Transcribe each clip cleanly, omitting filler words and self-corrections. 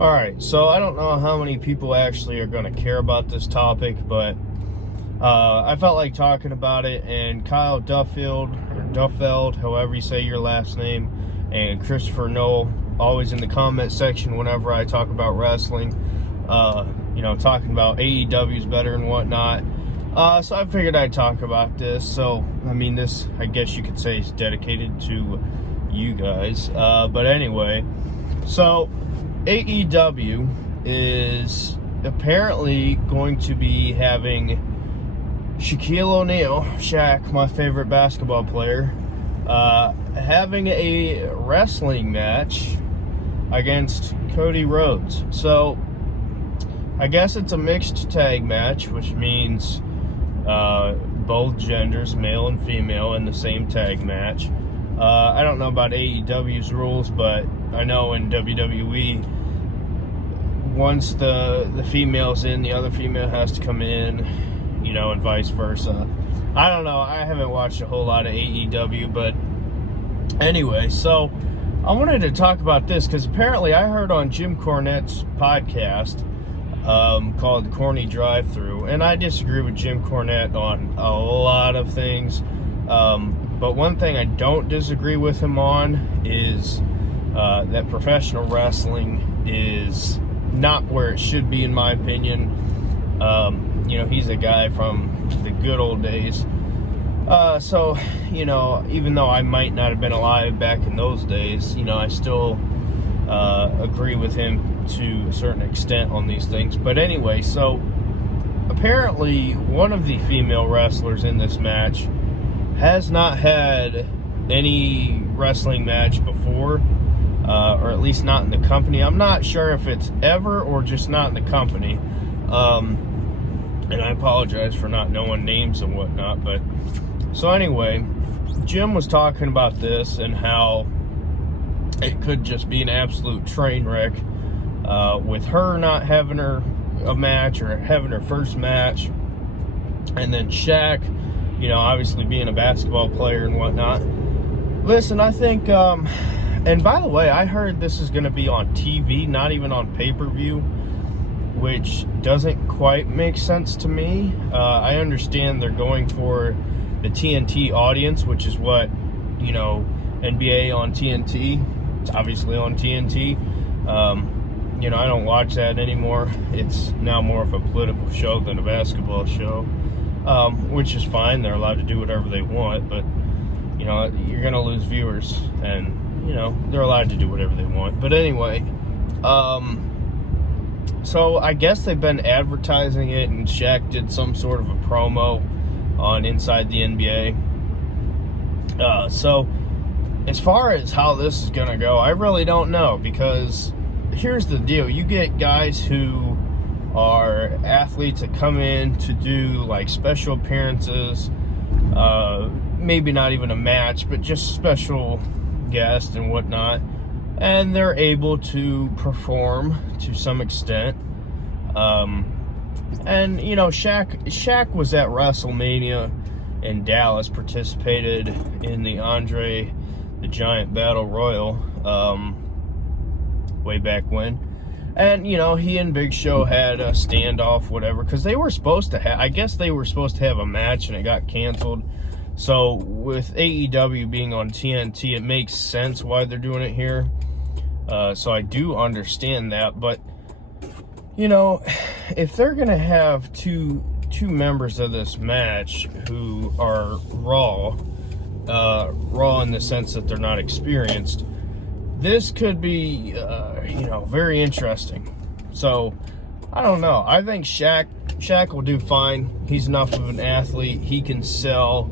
Alright, so I don't know how many people actually are going to care about this topic, but I felt like talking about it, and Kyle Duffeld, however you say your last name, and Christopher Noel, always in the comment section whenever I talk about wrestling, talking about AEW's better and whatnot. So I figured I'd talk about this. So, this, I guess you could say, is dedicated to you guys. But anyway, so AEW is apparently going to be having Shaquille O'Neal, Shaq, my favorite basketball player, having a wrestling match against Cody Rhodes. So, I guess it's a mixed tag match, which means both genders, male and female, in the same tag match. I don't know about AEW's rules, but I know in WWE, once the female's in, the other female has to come in, and vice versa. I don't know. I haven't watched a whole lot of AEW, but anyway, so I wanted to talk about this because apparently I heard on Jim Cornette's podcast called The Corny Drive-Thru, and I disagree with Jim Cornette on a lot of things, but one thing I don't disagree with him on is that professional wrestling is not where it should be, in my opinion. He's a guy from the good old days. So, even though I might not have been alive back in those days, I still agree with him to a certain extent on these things. But anyway, so apparently one of the female wrestlers in this match has not had any wrestling match before, or at least not in the company. I'm not sure if it's ever or just not in the company. And I apologize for not knowing names and whatnot, but so anyway, Jim was talking about this and how it could just be an absolute train wreck with her not having a match or having her first match, and then Shaq, obviously being a basketball player and whatnot. Listen, I think, and by the way, I heard this is going to be on TV, not even on pay-per-view, which doesn't quite make sense to me. I understand they're going for the TNT audience, which is what, NBA on TNT. It's obviously on TNT. I don't watch that anymore. It's now more of a political show than a basketball show, which is fine. They're allowed to do whatever they want, but, you're going to lose viewers, and, they're allowed to do whatever they want. But anyway, so I guess they've been advertising it, and Shaq did some sort of a promo on Inside the NBA. So as far as how this is going to go, I really don't know, because here's the deal. You get guys who are athletes that come in to do like special appearances, maybe not even a match, but just special guests and whatnot, and they're able to perform to some extent. And Shaq was at WrestleMania in Dallas, participated in the Andre the Giant Battle Royal way back when, and he and Big Show had a standoff, whatever, because they were supposed to have, I guess they were supposed to have a match and it got canceled. So with AEW being on TNT, it makes sense why they're doing it here. So I do understand that, but if they're gonna have two members of this match who are raw in the sense that they're not experienced, this could be very interesting. So I don't know. I think Shaq will do fine. He's enough of an athlete. He can sell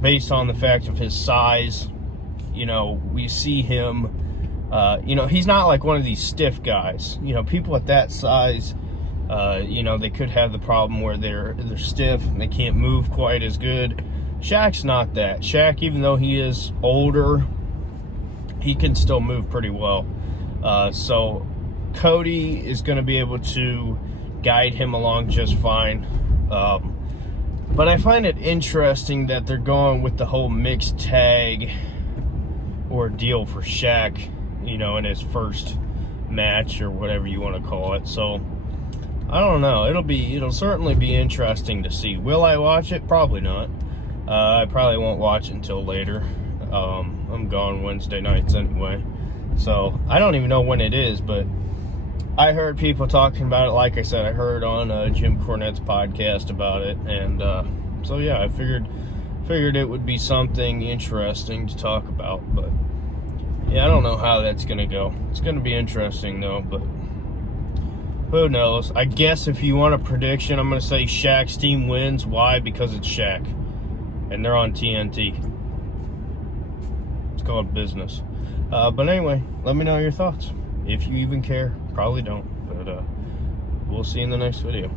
based on the fact of his size. We see him. He's not like one of these stiff guys. People at that size, they could have the problem where they're stiff and they can't move quite as good. Shaq's not that. Shaq, even though he is older, he can still move pretty well. So Cody is going to be able to guide him along just fine. But I find it interesting that they're going with the whole mixed tag ordeal for Shaq, in his first match or whatever you want to call it. So I don't know. It'll certainly be interesting to see. Will I watch it? Probably not. I probably won't watch it until later. I'm gone Wednesday nights anyway, so I don't even know when it is, but I heard people talking about it. Like I said, I heard on Jim Cornette's podcast about it, and so yeah, I figured it would be something interesting to talk about. But yeah, I don't know how that's gonna go. It's gonna be interesting though, but who knows? I guess if you want a prediction, I'm gonna say Shaq's team wins. Why? Because it's Shaq, and they're on TNT. It's called business. But anyway, let me know your thoughts. If you even care. Probably don't. But we'll see you in the next video.